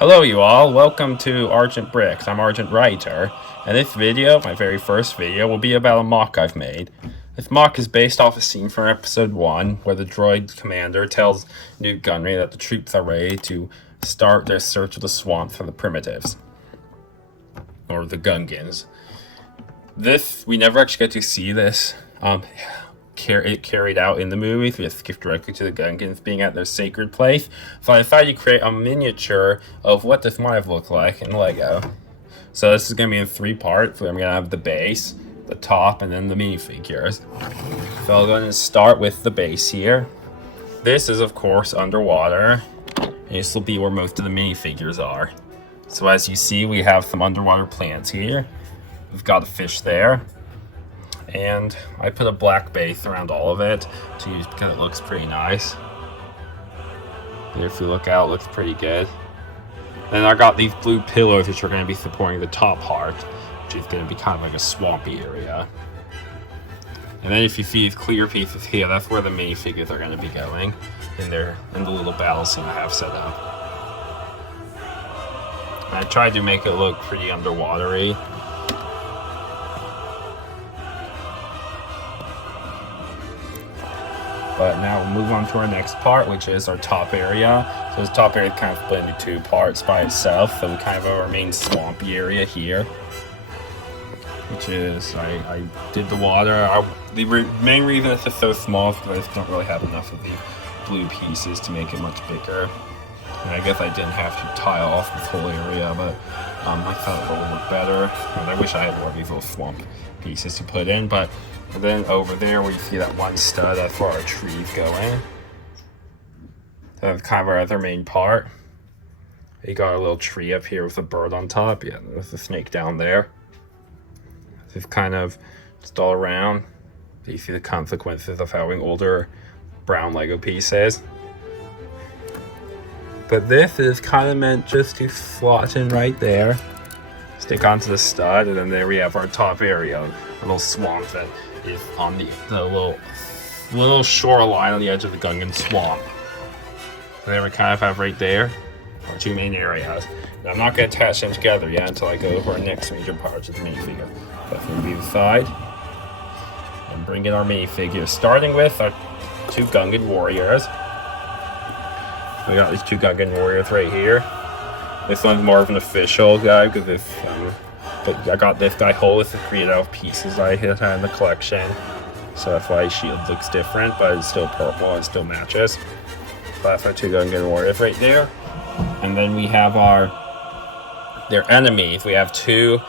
Hello you all, welcome to Argent Bricks. I'm Argent Writer, and this video, my very first video, will be about a mock I've made. This mock is based off a scene from episode 1, where the droid commander tells Newt Gunray that the troops are ready to start their search of the swamp for the primitives. Or the Gungans. We never actually get to see this carried out in the movies. We just skip directly to the Gungans being at their sacred place. So I decided to create a miniature of what this might have looked like in Lego. So this is going to be in 3 parts. I'm going to have the base, the top, and then the minifigures. So I'll go ahead and start with the base here. This is of course underwater, and this will be where most of the minifigures are. So as you see, we have some underwater plants here. We've got a fish there. And I put a black base around all of it to use because it looks pretty nice. And if you look out, it looks pretty good. Then I got these blue pillars which are going to be supporting the top part, which is going to be kind of like a swampy area. And then if you see these clear pieces here, that's where the minifigures are going to be going in the little battle scene I have set up. And I tried to make it look pretty underwatery. But now we'll move on to our next part, which is our top area. So this top area is kind of split into 2 parts by itself. So we kind of have our main swampy area here, which is, I did the water. The main reason it's just so small is because I just don't really have enough of the blue pieces to make it much bigger. And I guess I didn't have to tile off this whole area, but I thought it would work better. And I wish I had more of these little swamp pieces to put in, but and then over there where you see that one stud, that's where our tree's going. That's kind of our other main part. You got a little tree up here with a bird on top. Yeah, there's a snake down there. It's kind of just all around. You see the consequences of having older brown Lego pieces. But this is kind of meant just to slot in right there. Stick onto the stud, and then there we have our top area. A little swamp that is on the little shoreline on the edge of the Gungan swamp. So there we kind of have right there our 2 main areas. Now, I'm not going to attach them together yet until I go to our next major part of the minifigure. That's going to be the side. And bring in our minifigures, starting with our 2 Gungan warriors. We got these 2 Gungan warriors right here. This one's more of an official guy because but I got this guy whole with the created out of pieces I had in the collection. So that's why his shield looks different, but it's still purple and still matches. So that's our 2 Gungan warriors right there. And then we have their enemies. We have 2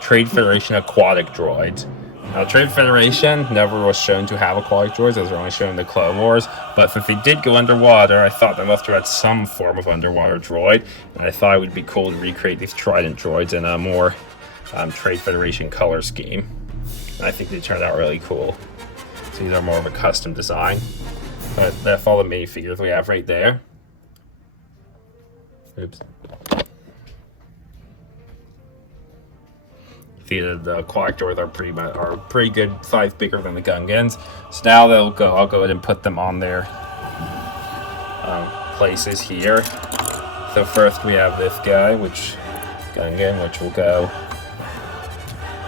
Trade Federation aquatic droids. Now, Trade Federation never was shown to have aquatic droids, as they're only shown in the Clone Wars, but since they did go underwater, I thought they must have had some form of underwater droid, and I thought it would be cool to recreate these Trident droids in a more Trade Federation color scheme. And I think they turned out really cool. So these are more of a custom design. But that's all the minifigures we have right there. Oops. See, the aquatic droids are pretty good size, bigger than the Gungans. So now I'll go ahead and put them on their places here. So first we have this guy, Gungan, which will go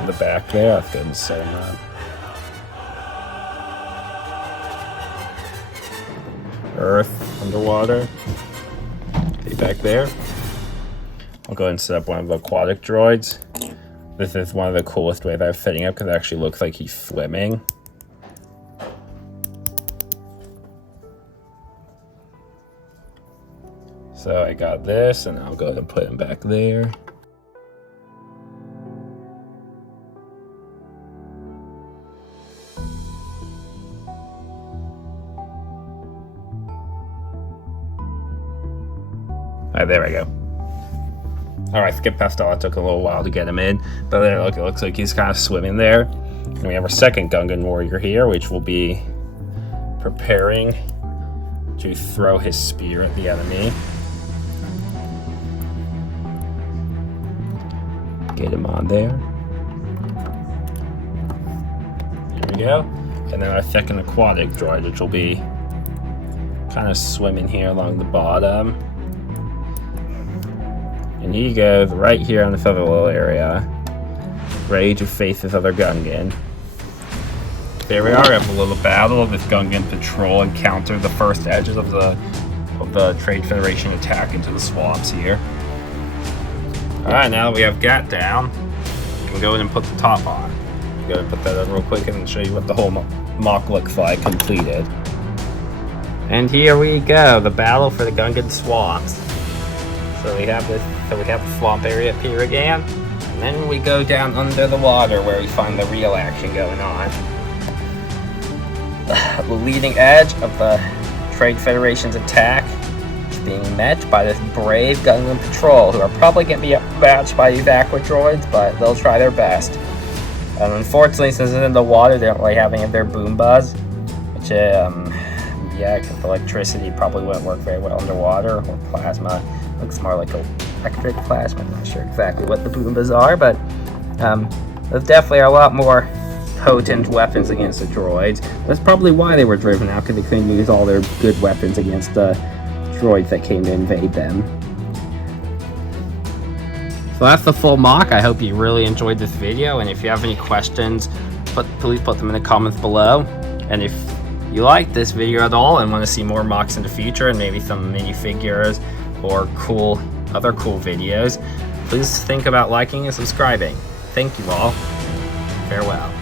in the back there. Let's go and set him up. Earth, underwater. Okay, back there. I'll go ahead and set up one of the aquatic droids. This is one of the coolest ways I'm setting up because it actually looks like he's swimming. So I got this, and I'll go ahead and put him back there. Alright, there we go. Alright, skip past all. It took a little while to get him in. But there, look, it looks like he's kind of swimming there. And we have our 2nd Gungan warrior here, which will be preparing to throw his spear at the enemy. Get him on there. There we go. And then our 2nd aquatic droid, which will be kind of swimming here along the bottom. And he goes right here on this other little area, ready to face this other Gungan. There we are, we have a little battle of this Gungan patrol encounter the first edges of the Trade Federation attack into the swamps here. Alright, now that we have Gat down, we can go in and put the top on. Go ahead and put that on real quick and show you what the whole Moc looks like completed. And here we go, the battle for the Gungan swamps. So we have the swamp area up here again, and then we go down under the water where we find the real action going on. The leading edge of the Trade Federation's attack is being met by this brave Gungan patrol, who are probably going to be outmatched by these aqua droids, but they'll try their best. And unfortunately, since it's in the water, they don't really have any of their boom buzz, which, yeah, because electricity probably wouldn't work very well underwater, or plasma. Looks more like electric plasma. I'm not sure exactly what the boom buzz are, but those definitely are a lot more potent weapons against the droids. That's probably why they were driven out, because they couldn't use all their good weapons against the droids that came to invade them. So that's the full Moc. I hope you really enjoyed this video, and if you have any questions, please put them in the comments below. And if you like this video at all and want to see more Mocs in the future, and maybe some minifigures or other cool videos, please think about liking and subscribing. Thank you all. Farewell.